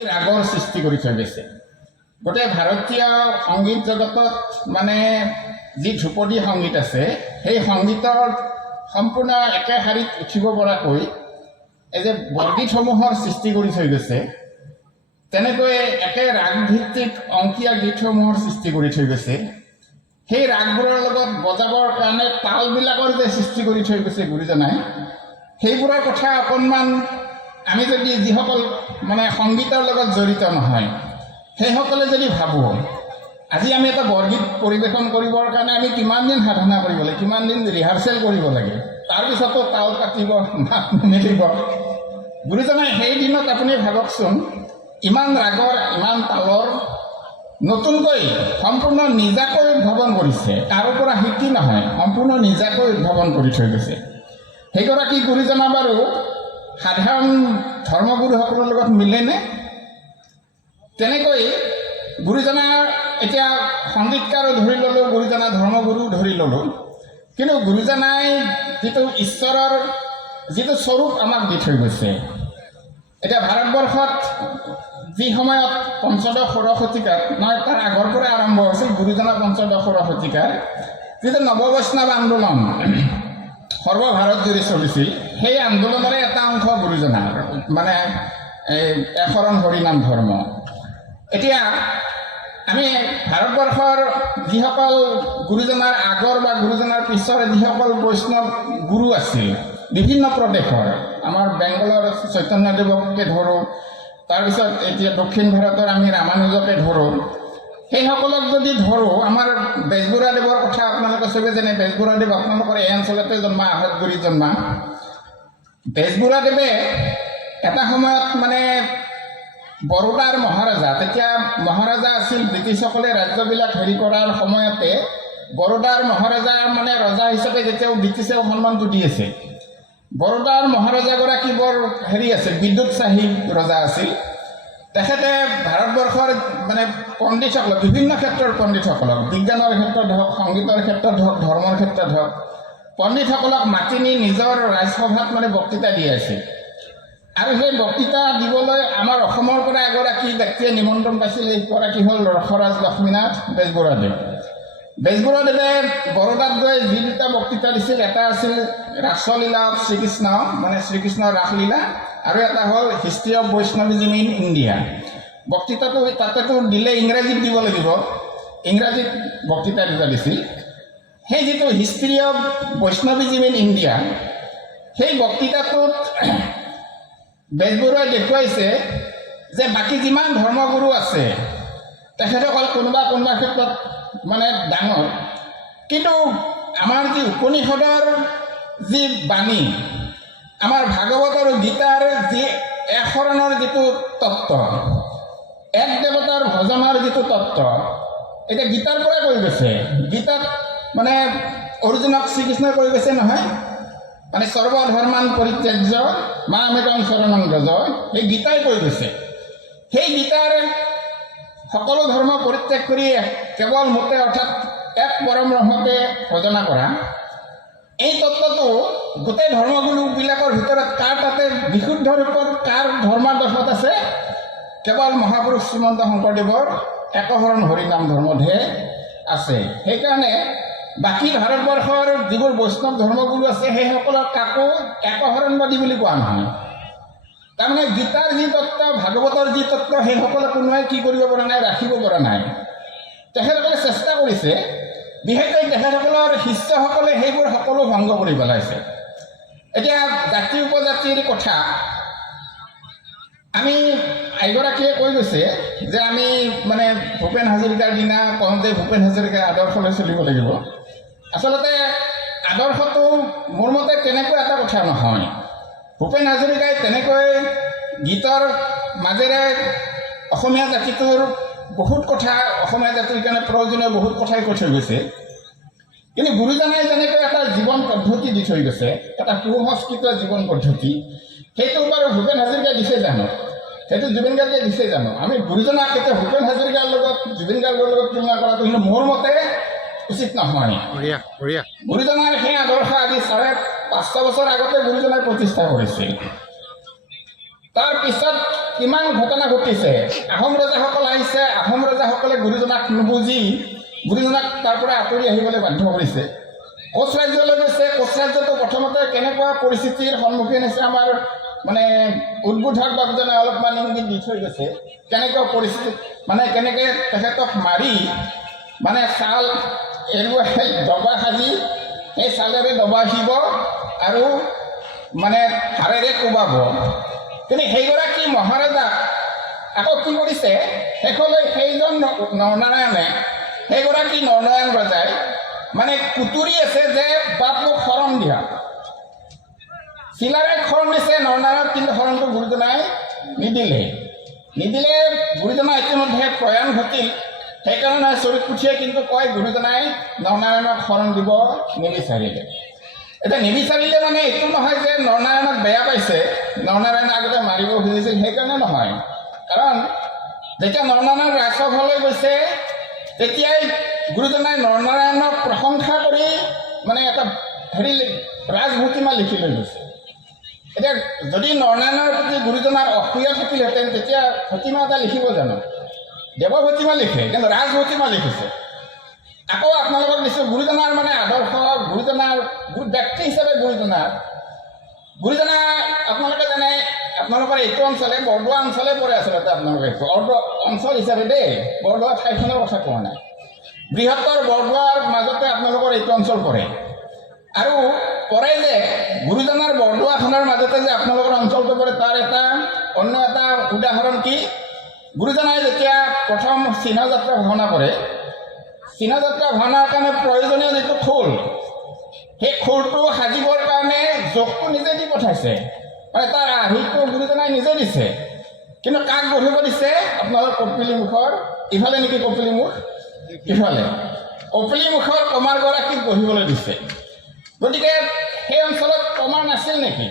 ৰাগৰ সৃষ্টি কৰি থৈ গৈছে। গোটেই ভাৰতীয় সংগীত জগতত মানে যি ধ্ৰুপদী সংগীত আছে সেই সংগীতৰ সম্পূৰ্ণ একে শাৰীত উঠিব পৰাকৈ এই যে বৰগীতসমূহৰ সৃষ্টি কৰি থৈ গৈছে, তেনেকৈ একে ৰাগভিত্তিক অংকীয়া গীতসমূহৰ সৃষ্টি কৰি থৈ গৈছে। সেই ৰাগবোৰৰ লগত বজাবৰ কাৰণে তালবিলাকৰ যে সৃষ্টি কৰি থৈ গৈছে গুৰুজনাই, সেইবোৰৰ কথা অকণমান আমি যদি যিসকল মানে সংগীতৰ লগত জড়িত নহয় সেইসকলে যদি ভাবোঁ, আজি আমি এটা বৰগীত পৰিৱেশন কৰিবৰ কাৰণে আমি কিমান দিন সাধনা কৰিব লাগে, কিমান দিন ৰিহাৰ্চেল কৰিব লাগে, তাৰপিছতো তাল কাটিব মেলিব। গুৰুজনাই সেই দিনত আপুনি ভাবকচোন, ইমান ৰাগৰ ইমান তালৰ নতুনকৈ সম্পূৰ্ণ নিজাকৈ উদ্ভাৱন কৰিছে, কাৰো পৰা শিকি নহয়, সম্পূৰ্ণ নিজাকৈ উদ্ভাৱন কৰি থৈ গৈছে। সেইগৰাকী গুৰুজনা বাৰু সাধাৰণ ধৰ্মগুৰুসকলৰ লগত মিলেনে? তেনেকৈ গুৰুজনাৰ এতিয়া সংগীতকাৰো ধৰি ল'লোঁ, গুৰুজনা ধৰ্মগুৰু ধৰি ল'লোঁ, কিন্তু গুৰুজনাই যিটো ঈশ্বৰৰ যিটো স্বৰূপ আমাক দি থৈ গৈছে, এতিয়া ভাৰতবৰ্ষত যি সময়ত পঞ্চদশ ষোড়শ শতিকাত নহয়, তাৰ আগৰ পৰা আৰম্ভ হৈছিল গুৰুজনা পঞ্চদশ ষোড়শ শতিকাৰ যিটো নৱবৈষ্ণৱ আন্দোলন সৰ্বভাৰতজুৰি চলিছিল, সেই আন্দোলনৰে এটা অংশ গুৰুজনাৰ মানে একশৰণ হৰিনাম ধৰ্ম। এতিয়া আমি ভাৰতবৰ্ষৰ যিসকল গুৰুজনাৰ আগৰ বা গুৰুজনাৰ পিছৰ যিসকল বৈষ্ণৱ গুৰু আছিল বিভিন্ন প্ৰদেশৰ, আমাৰ বেংগলৰ চৈতন্যদেৱকে ধৰোঁ, তাৰপিছত এতিয়া দক্ষিণ ভাৰতৰ আমি ৰামানুজকে ধৰোঁ, সেইসকলক যদি ধৰোঁ, আমাৰ বেজবৰুৱাদেৱৰ কথা আপোনালোকে চবে জানে, বেজবৰুৱাদেৱ আপোনালোকৰ এই অঞ্চলতে জন্মা, আহতগুৰিত জন্মা। বেজবৰুৱাদেৱে এটা সময়ত মানে বৰোদাৰ মহাৰাজা, তেতিয়া মহাৰাজা আছিল ব্ৰিটিছসকলে ৰাজ্যবিলাক হেৰি কৰাৰ সময়তে বৰোদাৰ মহাৰাজা মানে ৰজা হিচাপে যেতিয়াও ব্ৰিটিছেও সন্মানটো দি আছে। বৰোদাৰ মহাৰাজাগৰাকী বৰ হেৰি আছিল, বিদ্যুৎসাহী ৰজা আছিল। তেখেতে ভাৰতবৰ্ষৰ মানে পণ্ডিতসকলক, বিভিন্ন ক্ষেত্ৰৰ পণ্ডিতসকলক, বিজ্ঞানৰ ক্ষেত্ৰত হওক, সংগীতৰ ক্ষেত্ৰত হওক, ধৰ্মৰ ক্ষেত্ৰত হওক, পণ্ডিতসকলক মাতি নি নিজৰ ৰাজসভাত মানে বক্তৃতা দি আছিল। আৰু সেই বক্তৃতা দিবলৈ আমাৰ অসমৰ পৰা এগৰাকী ব্যক্তিয়ে নিমন্ত্ৰণ পাইছিল, এইগৰাকী হ'ল ৰসৰাজ লক্ষ্মীনাথ বেজবৰুৱাদেৱ। বেজবৰুৱাদেৱে বৰোদাত গৈ যি দুটা বক্তৃতা দিছিল, এটা আছিল ৰাসলীলা অফ শ্ৰীকৃষ্ণ, মানে শ্ৰীকৃষ্ণৰ ৰাসলীলা, আৰু এটা হ'ল history of Vaishnavism in India. বক্তৃতাটো তাতেতো দিলে ইংৰাজীত দিব লাগিব, ইংৰাজীত বক্তৃতা দুটা দিছিল। সেই যিটো history of Vaishnavism in India, সেই বক্তৃতাটোত বেজবৰুৱাই দেখুৱাইছে যে বাকী যিমান ধৰ্মগুৰু আছে তেখেতসকল কোনোবা কোনোবা ক্ষেত্ৰত মানে ডাঙৰ, কিন্তু আমাৰ যি উপনিষদৰ যি বাণী, আমাৰ ভাগৱত আৰু গীতাৰ যি একশৰণৰ যিটো তত্ত্ব, এক দেৱতাৰ ভজনৰ যিটো তত্ত্ব, এতিয়া গীতাৰ পৰাই কৈ গৈছে। গীতাত মানে অৰ্জুনক শ্ৰীকৃষ্ণই কৈ গৈছে নহয়, মানে সৰ্বধৰ্মান পৰিত্যাজ্য মামেকং শৰণং ব্ৰজ, সেই গীতাই কৈ গৈছে। সেই গীতাৰ সকলো ধৰ্ম পৰিত্যাগ কৰি কেৱল মোকে অৰ্থাৎ এক পৰম ব্ৰহ্মকে ভজনা কৰা, এই তত্ত্বটো গোটেই ধৰ্মগুৰুবিলাকৰ ভিতৰত কাৰ তাতে বিশুদ্ধ ৰূপত কাৰ ধৰ্মাদৰ্শত আছে? কেৱল মহাপুৰুষ শ্ৰীমন্ত শংকৰদেৱৰ একশৰণ হৰিনাম ধৰ্মতহে আছে। সেইকাৰণে বাকী ভাৰতবৰ্ষৰ যিবোৰ বৈষ্ণৱ ধৰ্মগুৰু আছে সেইসকলক কাকো একশৰণবাদী বুলি কোৱা নহয়। তাৰমানে গীতাৰ যি তত্ত্ব, ভাগৱতৰ যি তত্ত্ব, সেইসকলে কোনোৱাই কি কৰিব পৰা নাই, ৰাখিব পৰা নাই। তেখেতসকলে চেষ্টা কৰিছে, বিশেষকৈ তেখেতসকলৰ শিষ্যসকলে সেইবোৰ সকলো ভংগ কৰি পেলাইছে। এতিয়া জাতি উপজাতিৰ কথা আমি এগৰাকীয়ে কৈ গৈছে যে আমি মানে ভূপেন হাজৰিকাৰ দিনা কওঁ যে ভূপেন হাজৰিকাৰ আদৰ্শলৈ চলিব লাগিব। আচলতে আদৰ্শটো মোৰ মতে তেনেকুৱা এটা কথা নহয়। ভূপেন হাজৰিকাই তেনেকৈ গীতৰ মাজেৰে অসমীয়া জাতিটোৰ বহুত কথা, অসমীয়া জাতিৰ কাৰণে প্ৰয়োজনীয় বহুত কথাই কৈ থৈ গৈছে। কিন্তু গুৰুজনাই যেনেকৈ এটা জীৱন পদ্ধতি দি থৈ গৈছে, এটা সুসংস্কৃত জীৱন পদ্ধতি, সেইটো বাৰু ভূপেন হাজৰিকাই দিছে জানো? সেইটো জুবিন গাৰ্গে দিছে জানো? আমি গুৰুজনাক কেতিয়া ভূপেন হাজৰিকাৰ লগত, জুবিন গাৰ্গৰ লগত তুলনা কৰাটো কিন্তু মোৰ মতে উচিত নহয়। গুৰুজনাৰ সেই আদৰ্শ আজি 550 বছৰ আগতে গুৰুজনাই প্ৰতিষ্ঠা কৰিছিল। তাৰ পিছত কিমান ঘটনা ঘটিছে। আহোম ৰজাসকল আহিছে, আহোম ৰজাসকলে গুৰুজনাক নুবুজি গুৰুজনাক তাৰ পৰা আঁতৰি আহিবলৈ বাধ্য কৰিছে। কোচ ৰাজ্যলৈ গৈছে, কোচ ৰাজ্যটো প্ৰথমতে কেনেকুৱা পৰিস্থিতিৰ সন্মুখীন হৈছে আমাৰ মানে উদ্বোধক বাবুজনে অলপমান ইংগিত দি থৈ গৈছে। কেনেকুৱা পৰিস্থিতি মানে কেনেকৈ তেখেতক মাৰি মানে ছাল এৰুৱাই দবা সাজি সেই ছালেৰে দবা শিব আৰু মানে হাড়েৰে কোবাব। কিন্তু সেইগৰাকী মহাৰজাক আকৌ কি কৰিছে, শেষলৈ সেইজন নৰনাৰায়ণে সেইগৰাকী নৰনাৰায়ণ ৰজাই মানে কুতুৰি আছে যে বাপ মোক শৰণ দিয়া, চিলাৰে শৰণ দিছে নৰনাৰায়ণ, কিন্তু শৰণটো গুৰুজনাই নিদিলে। গুৰুজনাই ইতিমধ্যে প্ৰয়াণ ঘটিল। সেইকাৰণে চৰিত পুথিয়ে কিন্তু কয় গুৰুজনাই নৰনাৰায়ণক শৰণ দিব নিবিচাৰিলে। এতিয়া নিবিচাৰিলে মানে এইটো নহয় যে নৰনাৰায়ণক বেয়া পাইছে, নৰনাৰায়ণক আগতে মাৰিব খুজিছিল, সেইকাৰণে নহয়। কাৰণ যেতিয়া নৰনাৰায়ণ ৰাজসভালৈ গৈছে তেতিয়াই গুৰুজনাই নৰনাৰায়ণক প্ৰশংসা কৰি মানে এটা ৰাজভূতিমা লিখি লৈ গৈছে। এতিয়া যদি নৰনাৰায়ণৰ প্ৰতি গুৰুজনাৰ অপ্ৰিয় থাকিলহেঁতেন তেতিয়া ভতিমা এটা লিখিব জানো? দেৱভতিমা লিখে, কিন্তু ৰাজভতিমা লিখিছে। আকৌ আপোনালোকক দিছোঁ গুৰুজনাৰ মানে আদৰ্শ, গুৰুজনাৰ ব্যক্তি হিচাপে গুৰুজনা আপোনালোকে জানে আপোনালোকৰ এইটো অঞ্চলে বৰদোৱা অঞ্চলে পৰে আচলতে। আপোনালোকে অঞ্চল হিচাপে দেই, বৰদোৱা ঠাইখনৰ কথা কোৱা নাই। বৃহত্তৰ বৰদোৱাৰ মাজতে আপোনালোকৰ এইটো অঞ্চল পৰে। আৰু পৰে যে গুৰুজনাৰ বৰদোৱাখনৰ মাজতে যে আপোনালোকৰ অঞ্চলটো পৰে, তাৰ অন্য এটা উদাহৰণ কি, গুৰুজনাই যেতিয়া প্ৰথম চিহ্নযাত্ৰা ভাওনা কৰে, চিহ্নযাত্ৰা ভাওনাৰ কাৰণে প্ৰয়োজনীয় যিটো খোল, সেই খোলটো সাজিবৰ কাৰণে জোখটো নিজে দি পঠাইছে, মানে তাৰ আৰ্হিটো গুৰুজনাই নিজে দিছে। কিন্তু কাক গঢ়িব দিছে? আপোনালোক কপিলীমুখৰ ইফালে নেকি, কপিলীমুখ ইফালে, কপিলীমুখৰ কমাৰগৰাকীক গঢ়িবলৈ দিছে। গতিকে সেই অঞ্চলত কমাৰ নাছিল নেকি?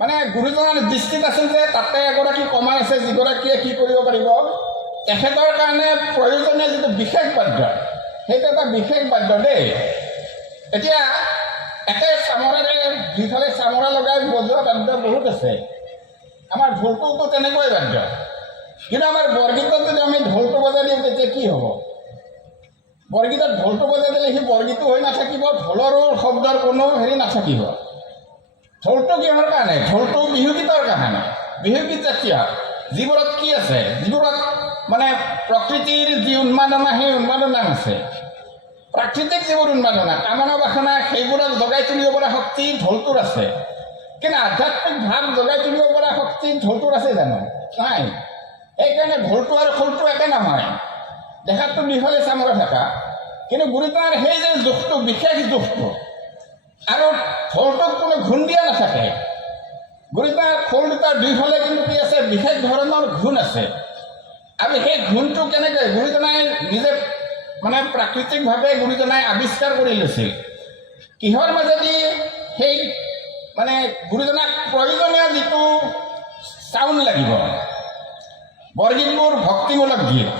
মানে গুৰুজনাৰ দৃষ্টিত আছিল যে তাতে এগৰাকী কমাৰ আছে যিগৰাকীয়ে কি কৰিব পাৰিব, তেখেতৰ কাৰণে প্ৰয়োজনীয় যিটো বিশেষ বাদ্য, সেইটো এটা বিশেষ বাদ্য দেই। এতিয়া একে চামৰাৰে দুইফালে চামৰা লগাই বজোৱা বাদ্য বহুত আছে। আমাৰ ঢোলটোতো তেনেকুৱাই বাদ্য, কিন্তু আমাৰ বৰগীতত যদি আমি ঢোলটো বজাই দিওঁ তেতিয়া কি হ'ব? বৰগীতত ঢোলটো বজাই দিলে সি বৰগীতো হৈ নাথাকিব, ঢোলৰো শব্দৰ কোনো নাথাকিব। ঢোলটো কিহৰ কাৰণে? ঢোলটো বিহুগীতৰ কাৰণে, বিহুগীত জাতীয় যিবোৰত কি আছে, যিবোৰত মানে প্ৰকৃতিৰ যি উন্মাদনা, সেই উন্মাদনা আছে। প্ৰাকৃতিক যিবোৰ উন্মাদনা, কামনা বাসনা, সেইবোৰক জগাই তুলিব পৰা শক্তি ঢোলটোৰ আছে। কিন্তু আধ্যাত্মিক ভাৱ জগাই তুলিব পৰা শক্তি ঢোলটোৰ আছে জানো? নাই। সেইকাৰণে ঢোলটো আৰু খোলটো একে নহয়, দেখাতটো দুইফালে চামৰা থকা, কিন্তু গুৰুজনাৰ সেই যে জোখটো, বিশেষ জোখটো, আৰু ঢোলটোত কোনো ঘূণ দিয়া নাথাকে। গুৰুজনাৰ খোল দুটাৰ দুইফালে কিন্তু কি আছে, বিশেষ ধৰণৰ ঘূণ আছে। আৰু সেই ঘূণটো কেনেকৈ গুৰুজনাই নিজে মানে প্ৰাকৃতিকভাৱে গুৰুজনাই আৱিষ্কাৰ কৰি লৈছিল। কিহৰ মাজেদি? সেই মানে গুৰুজনাক প্ৰয়োজনীয় যিটো চাউণ্ড লাগিব, বৰগীতবোৰ ভক্তিমূলক গীত,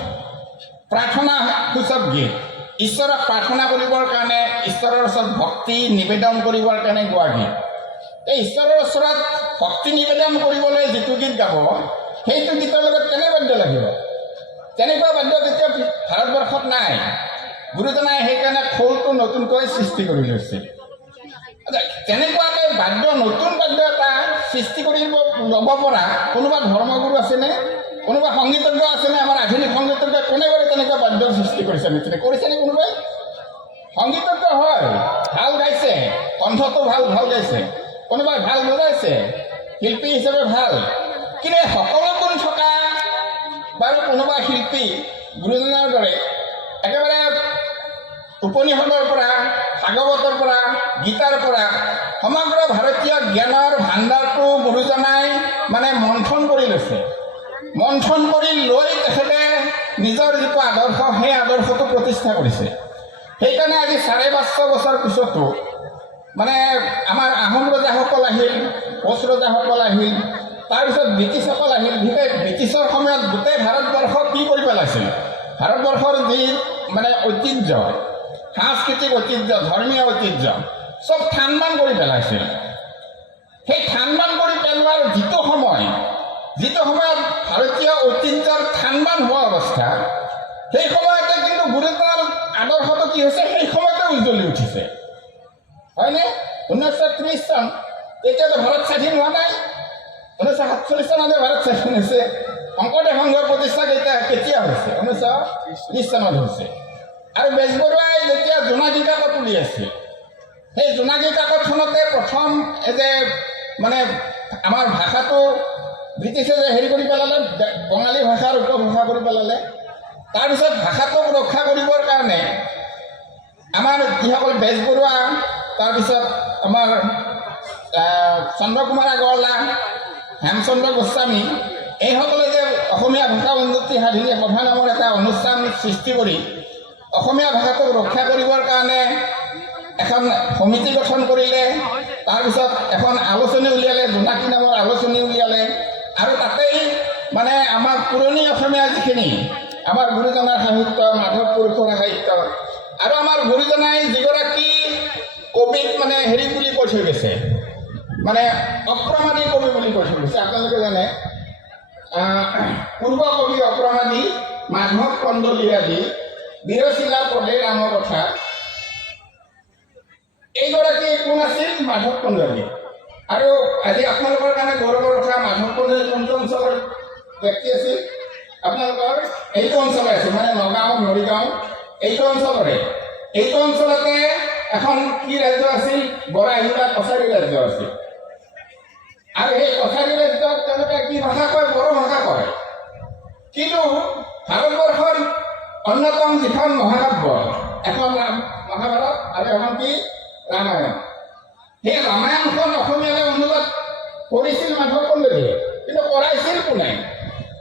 প্ৰাৰ্থনা সূচক গীত, ঈশ্বৰক প্ৰাৰ্থনা কৰিবৰ কাৰণে, ঈশ্বৰৰ ওচৰত ভক্তি নিবেদন কৰিবৰ কাৰণে গোৱা গীত। এই ঈশ্বৰৰ ওচৰত ভক্তি নিবেদন কৰিবলৈ যিটো গীত গাব, সেইটো গীতৰ লগত কেনে বাদ্য লাগিব? তেনেকুৱা বাদ্য তেতিয়া ভাৰতবৰ্ষত নাই। গুৰুজনাই সেইকাৰণে খোলটো নতুনকৈ সৃষ্টি কৰি লৈছিল। তেনেকুৱাকৈ বাদ্য, নতুন বাদ্য এটা সৃষ্টি কৰিব ল'ব পৰা কোনোবা ধৰ্মগুৰু আছেনে? কোনোবা সংগীতজ্ঞ আছেনে? আমাৰ আধুনিক সংগীতজ্ঞ কোনে বাৰু তেনেকুৱা বাদ্যৰ সৃষ্টি কৰিছে নেকি? কৰিছেনে কোনোবাই? সংগীতজ্ঞ হয়, ভাল গাইছে, কণ্ঠটো ভাল গাইছে, কোনোবাই ভাল বজাইছে, শিল্পী হিচাপে ভাল। কিন্তু সকলো গুণ থকা বাৰু কোনোবা শিল্পী গুৰুজনাৰ দৰে একেবাৰে উপনিষদৰ পৰা, ভাগৱতৰ পৰা, গীতাৰ পৰা সমগ্ৰ ভাৰতীয় জ্ঞানৰ ভাণ্ডাৰটো গুৰুজনাই মানে মন্থন কৰি লৈছে। মন্থন কৰি লৈ তেখেতে নিজৰ যিটো আদৰ্শ, সেই আদৰ্শটো প্ৰতিষ্ঠা কৰিছে। সেইকাৰণে আজি ৫৫০ বছৰ পিছতো মানে আমাৰ আহোম ৰজাসকল আহিল, কোচ ৰজাসকল আহিল, তাৰপিছত ব্ৰিটিছসকল আহিল। বিশেষ ব্ৰিটিছৰ সময়ত গোটেই ভাৰতবৰ্ষক কি কৰি পেলাইছিল? ভাৰতবৰ্ষৰ যি মানে ঐতিহ্য, সাংস্কৃতিক ঐতিহ্য, ধৰ্মীয় ঐতিহ্য চব থান-বান কৰি পেলাইছিল। সেই থান-বান কৰি পেলোৱাৰ যিটো সময়ত ভাৰতীয় ঐতিহ্যৰ থানবান হোৱা অৱস্থা, সেই সময়তে কিন্তু গুৰুজনাৰ আদৰ্শটো কি হৈছে সেই সময়তে উজ্জ্বলি উঠিছে, হয়নে? 1930 চন, তেতিয়াতো ভাৰত স্বাধীন হোৱা নাই। 1947 চনতে ভাৰত স্বাধীন হৈছে। শংকৰদেৱ সংঘৰ প্ৰতিষ্ঠা কেতিয়া হৈছে? 1930 চনত হৈছে। আৰু বেজবৰুৱাই যেতিয়া জোনাকী কাকত উলিয়াইছিল, সেই জোনাকী কাকতখনতে প্ৰথম যে মানে আমাৰ ভাষাটো ব্ৰিটিছে যে হেৰি কৰি পেলালে, বঙালী ভাষাৰ উপভাষা কৰি পেলালে। তাৰপিছত ভাষাটোক ৰক্ষা কৰিবৰ কাৰণে আমাৰ যিসকল বেজবৰুৱা, তাৰপিছত আমাৰ চন্দ্ৰকুমাৰ আগৰৱালা, হেমচন্দ্ৰ গোস্বামী, এইসকলে যে অসমীয়া ভাষা উন্নতি সাধিনী সভা নামৰ এটা অনুষ্ঠান সৃষ্টি কৰি অসমীয়া ভাষাটোক ৰক্ষা কৰিবৰ কাৰণে এখন সমিতি গঠন কৰিলে। তাৰপিছত এখন আলোচনী উলিয়ালে, জোনাকী নামৰ আলোচনী উলিয়ালে। আৰু তাতেই মানে আমাৰ পুৰণি অসমীয়া যিখিনি আমাৰ গুৰুজনাৰ সাহিত্য, মাধৱ পুৰুষৰ সাহিত্য, আৰু আমাৰ গুৰুজনাই যিগৰাকী কবিক মানে হেৰি বুলি কৈ থৈ গৈছে, মানে অপ্ৰমাদী কবি বুলি কৈ থৈ গৈছে। আপোনালোকে জানে পূৰ্ব কবি অপ্ৰমাদী, মাধৱ কন্দলীয়াদী, বীৰশিলা পদে ৰামৰ কথা। এইগৰাকী কোন আছিল? মাধৱ কন্দলী। আৰু আজি আপোনালোকৰ কাৰণে গৌৰৱৰ কথা, মাধৱ কন্দলী কোনটো অঞ্চলৰ ব্যক্তি আছিল? আপোনালোকৰ এইটো অঞ্চলৰ আছিল, মানে নগাঁও, মৰিগাঁও, এইটো অঞ্চলৰে। এইটো অঞ্চলতে এখন কি ৰাজ্য আছিল? বৰাহী বা কছাৰী ৰাজ্য আছিল। আৰু সেই কছাৰী ৰাজ্যত তেওঁলোকে কি ভাষা কয়? বড়ো ভাষা কয়। কিন্তু ভাৰতবৰ্ষৰ অন্যতম যিখন মহাকাব্য, এখন মহাভাৰত আৰু এখন কি ৰামায়ণ, সেই ৰামায়ণখন অসমীয়ালৈ অনুবাদ কৰিছিল মাধৱ কন্দলীয়ে, কিন্তু কৰাইছিল কোনে?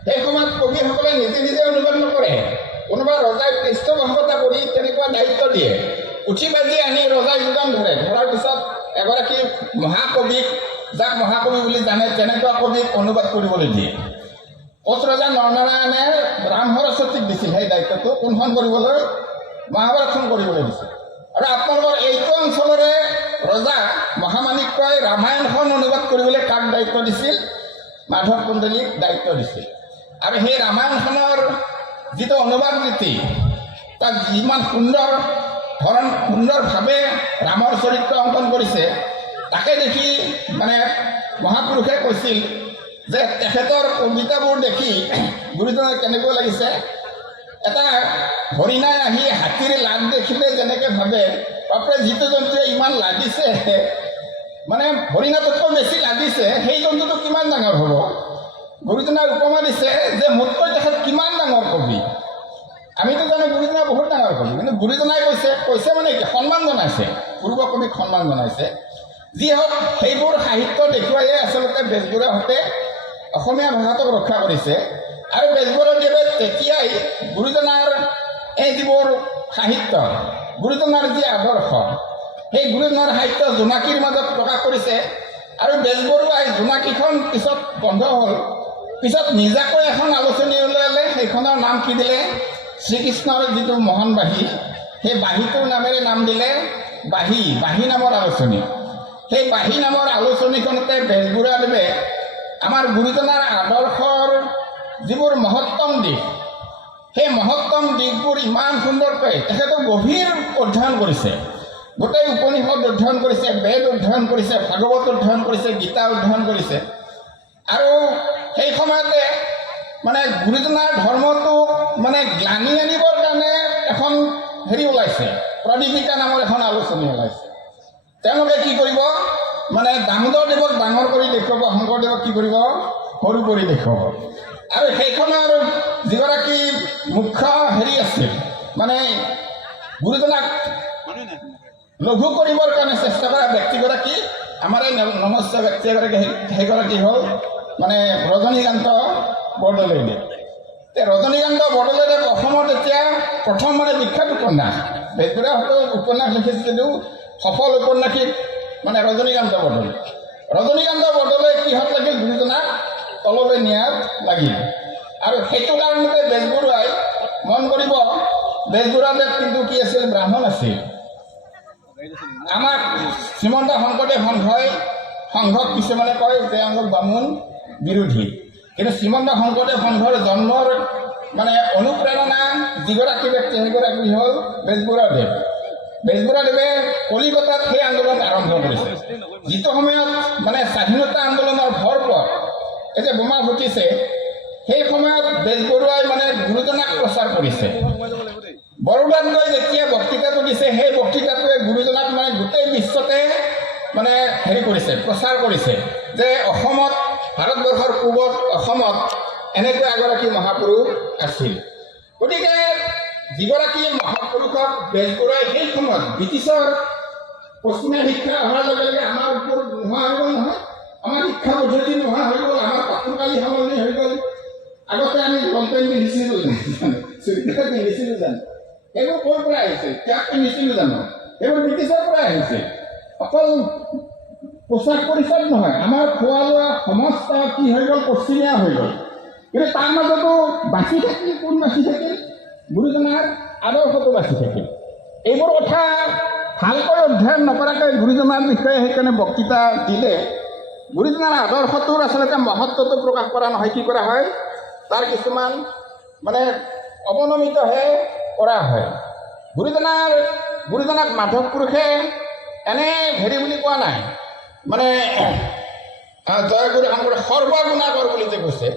সেই সময়ত কবিসকলে নিজে নিজে অনুবাদ নকৰে, কোনোবা ৰজাই পৃষ্ঠপোষকতা কৰি তেনেকুৱা দায়িত্ব দিয়ে। উঠি বাজি আনি ৰজাই যোগান ধৰে। ধৰাৰ পিছত এগৰাকী মহাকবিক, যাক মহাকবি বুলি জানে, তেনেকুৱা কবিক অনুবাদ কৰিবলৈ দিয়ে। কোচ ৰজা নৰনাৰায়ণে ৰাম সৰস্বতীক দিছিল সেই দায়িত্বটো, কোনখন কৰিবলৈ? মহাভাৰতখন কৰিবলৈ দিছিল। আৰু আপোনালোকৰ এইটো অঞ্চলৰে ৰজা মহামাণিক্যই ৰামায়ণখন অনুবাদ কৰিবলৈ কাক দায়িত্ব দিছিল? মাধৱ কন্দলীক দায়িত্ব দিছিল। আৰু সেই ৰামায়ণখনৰ যিটো অনুবাদ নীতি, তাক যিমান সুন্দৰভাৱে ৰামৰ চৰিত্ৰ অংকন কৰিছে, তাকে দেখি মানে মহাপুৰুষে কৈছিল যে তেখেতৰ কবিতাবোৰ দেখি গুৰুজনাৰ কেনেকুৱা লাগিছে। এটা হৰিণাই আহি হাতীৰ লাগ দেখিলে যেনেকৈ ভাবে, বাপৰে যিটো জন্তুৱে ইমান লাগিছে, মানে হৰিণাটোতকৈ বেছি লাগিছে, সেই জন্তুটো কিমান ডাঙৰ হ'ব? গুৰুজনাৰ উপমা দিছে যে মোতকৈ তেখেত কিমান ডাঙৰ কবি। আমিতো জানো গুৰুজনা বহুত ডাঙৰ কবি, কিন্তু গুৰুজনাই কৈছে মানে কি সন্মান জনাইছে, পূৰ্ব কবিক সন্মান জনাইছে। যি হওক, সেইবোৰ সাহিত্য দেখুৱাইয়ে আচলতে বেজবৰুৱাহঁতে অসমীয়া ভাষাটোক ৰক্ষা কৰিছে। আৰু বেজবৰুৱাদেৱে তেতিয়াই গুৰুজনাৰ এই যিবোৰ সাহিত্য, গুৰুজনাৰ যি আদৰ্শ, সেই গুৰুজনাৰ সাহিত্য জোনাকীৰ মাজত প্ৰকাশ কৰিছে। আৰু বেজবৰুৱাই জোনাকীখন পিছত বন্ধ হ'ল, পিছত নিজাকৈ এখন আলোচনী উলিয়ালে। সেইখনৰ নাম কি দিলে? শ্ৰীকৃষ্ণৰ যিটো মহান বাঁহী, সেই বাঁহীটোৰ নামেৰে নাম দিলে বাঁহী নামৰ আলোচনী। সেই বাঁহী নামৰ আলোচনীখনতে বেজবৰুৱাদেৱে আমাৰ গুৰুজনাৰ আদৰ্শৰ যিবোৰ মহত্তম দিশ, সেই মহত্তম দিশবোৰ ইমান সুন্দৰকৈ তেখেতে গভীৰ অধ্যয়ন কৰিছে। গোটেই উপনিষদ অধ্যয়ন কৰিছে, বেদ অধ্যয়ন কৰিছে, ভাগৱত অধ্যয়ন কৰিছে, গীতা অধ্যয়ন কৰিছে। আৰু সেই সময়তে মানে গুৰুজনাৰ ধৰ্মটোক মানে গ্লানি আনিবৰ কাৰণে এখন হেৰি ওলাইছে, প্ৰদীপিকা নামৰ এখন আলোচনী ওলাইছে। তেওঁলোকে কি কৰিব? মানে দামোদৰদেৱক ডাঙৰ কৰি দেখুৱাব, শংকৰদেৱক কি কৰিব? সৰু কৰি দেখুৱাব। আৰু সেইখনৰ যিগৰাকী মুখ্য হেৰি আছিল, মানে গুৰুজনাক লঘু কৰিবৰ কাৰণে চেষ্টা কৰা ব্যক্তিগৰাকী, আমাৰ এই নমস্য ব্যক্তি এগৰাকী, সেইগৰাকী হ'ল মানে ৰজনীকান্ত বৰদলৈদেৱ। ৰজনীকান্ত বৰদলৈদেৱ অসমৰ তেতিয়া প্ৰথম মানে বিখ্যাত উপন্যাস। বেজবৰুৱাহঁতেও উপন্যাস লিখিছিল, যদিও সফল উপন্যাসিক মানে ৰজনীকান্ত বৰদলৈ কিহত লাগিল? গুৰুজনাক তললৈ নিয়াত লাগিল। আৰু সেইটো কাৰণতে বেজবৰুৱাই মন কৰিব, বেজবৰুৱাদেৱ কিন্তু কি আছিল? ব্ৰাহ্মণ আছিল। আমাৰ শ্ৰীমন্ত শংকৰদেৱ সংঘক কিছুমানে কয় যে তেওঁলোক বামুণ বিৰোধী। কিন্তু শ্ৰীমন্ত শংকৰদেৱ সংঘৰ জন্মৰ মানে অনুপ্ৰেৰণা যিগৰাকী ব্যক্তি সেইগৰাকী হ'ল বেজবৰুৱাদেৱ। বেজবৰুৱাদেৱে কলিকতাত সেই আন্দোলন আৰম্ভ কৰিছে, যিটো সময়ত মানে স্বাধীনতা আন্দোলনৰ ভৰপৰ এই যে বোমা ফুটিছে, সেই সময়ত বেজবৰুৱাই মানে গুৰুজনাক প্ৰচাৰ কৰিছে। বৰোদাত গৈ যেতিয়া বক্তৃতাটো দিছে, সেই বক্তৃতাটোৱে গুৰুজনাক মানে গোটেই বিশ্বতে মানে হেৰি কৰিছে, প্ৰচাৰ কৰিছে যে অসমত, ভাৰতবৰ্ষৰ পূবত অসমত এনেকুৱা এগৰাকী মহাপুৰুষ আছিল। গতিকে যিগৰাকী মহাপুৰুষক বেজবৰুৱাই সেই সময়ত ব্ৰিটিছৰ পশ্চিমীয়া শিক্ষা অহাৰ লগে লগে আমাৰ ওপৰত নোহোৱা হৈ গ'ল নহয়, আমাৰ শিক্ষা পদ্ধতি নোহোৱা হৈ গ'ল, আমাৰ কাপোৰ কালি সলনি হৈ গ'ল। আগতে আমি লং পেণ্ট পিন্ধিছিলোঁ জানো, চুইটাৰ পিন্ধিছিলোঁ জানো, এইবোৰ ক'ৰ পৰা আহিছে? কেপ পিন্ধিছিলোঁ জানো, এইবোৰ ব্ৰিটিছৰ পৰা আহিছে। অকল পোচাক পৰিচ্ছদ নহয়, আমাৰ খোৱা লোৱা সমস্ত কি হৈ গ'ল, পশ্চিমীয়া হৈ গ'ল। কিন্তু তাৰ মাজতো বাচি থাকিল, কোন বাচি থাকিল? গুৰুজনাৰ আদৰ্শটো বাচি থাকিল। এইবোৰ কথা ভালকৈ অধ্যয়ন নকৰাকৈ গুৰুজনাৰ বিষয়ে সেইকাৰণে বক্তৃতা দিলে গুৰুজনাৰ আদৰ্শটোৰ আচলতে মহত্বটো প্ৰকাশ কৰা নহয়, কি কৰা হয়, তাৰ কিছুমান মানে অৱনমিতহে কৰা হয়। গুৰুজনাক মাধৱ পুৰুষে এনে হেৰি বুলি কোৱা নাই, মানে জয়গুৰু শংকৰ সৰ্বগুণাকৰ বুলি যে কৈছে,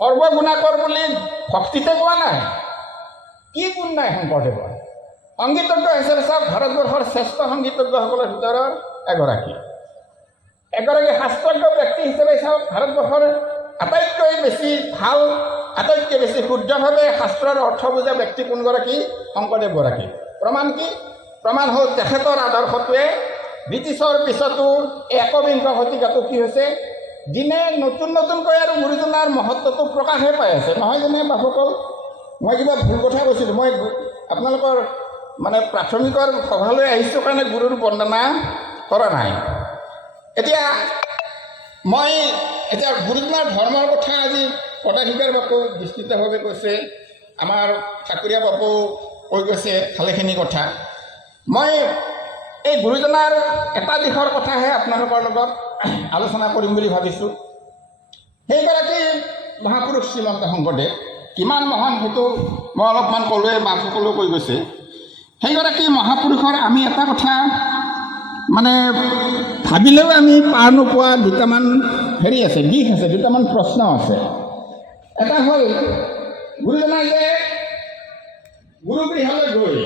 সৰ্বগুণাকৰ বুলি ভক্তিতে কোৱা নাই। কি গুণ নাই শংকৰদেৱৰ? সংগীতজ্ঞ হিচাপে চাওক, ভাৰতবৰ্ষৰ শ্ৰেষ্ঠ সংগীতজ্ঞসকলৰ ভিতৰত এগৰাকী শাস্ত্ৰজ্ঞ ব্যক্তি হিচাপে চাওক, ভাৰতবৰ্ষৰ আটাইতকৈ বেছি ভাল, আটাইতকৈ বেছি শুদ্ধভাৱে শাস্ত্ৰৰ অৰ্থ বুজা ব্যক্তি কোনগৰাকী? শংকৰদেৱগৰাকী। প্ৰমাণ কি? প্ৰমাণ হ'ল তেখেতৰ আদৰ্শটোৱে ব্ৰিটিছৰ পিছতো একবিংশ শতিকাটো কি হৈছে, দিনে নতুন নতুনকৈ আৰু গুৰুজনাৰ মহত্বটো প্ৰকাশহে পাই আছে, নহয় জানে বাপসকল? মই কিবা ভুল কথা কৈছিলোঁ? মই আপোনালোকৰ মানে প্ৰাথমিকৰ সভালৈ আহিছোঁ কাৰণে গুৰুৰ বন্দনা কৰা নাই। এতিয়া গুৰুজনাৰ ধৰ্মৰ কথা আজি পদাধিকাৰ বাপু বিস্তৃতভাৱে কৈছে, আমাৰ ঠাকুৰীয়া বাপু কৈ গৈছে ভালেখিনি কথা। মই এই গুৰুজনাৰ এটা দিশৰ কথাহে আপোনালোকৰ লগত আলোচনা কৰিম বুলি ভাবিছোঁ। সেইগৰাকী মহাপুৰুষ শ্ৰীমন্ত শংকৰদেৱ কিমান মহান সেইটো মই অলপমান ক'লোৱে, বাপসকলেও কৈ গৈছে। সেইগৰাকী মহাপুৰুষৰ আমি এটা কথা মানে ভাবিলেও আমি পাৰ নোপোৱা দুটামান হেৰি আছে, দিশ আছে, দুটামান প্ৰশ্ন আছে। এটা হ'ল গুৰুজনাই যে গুৰুগৃহলৈ গৈ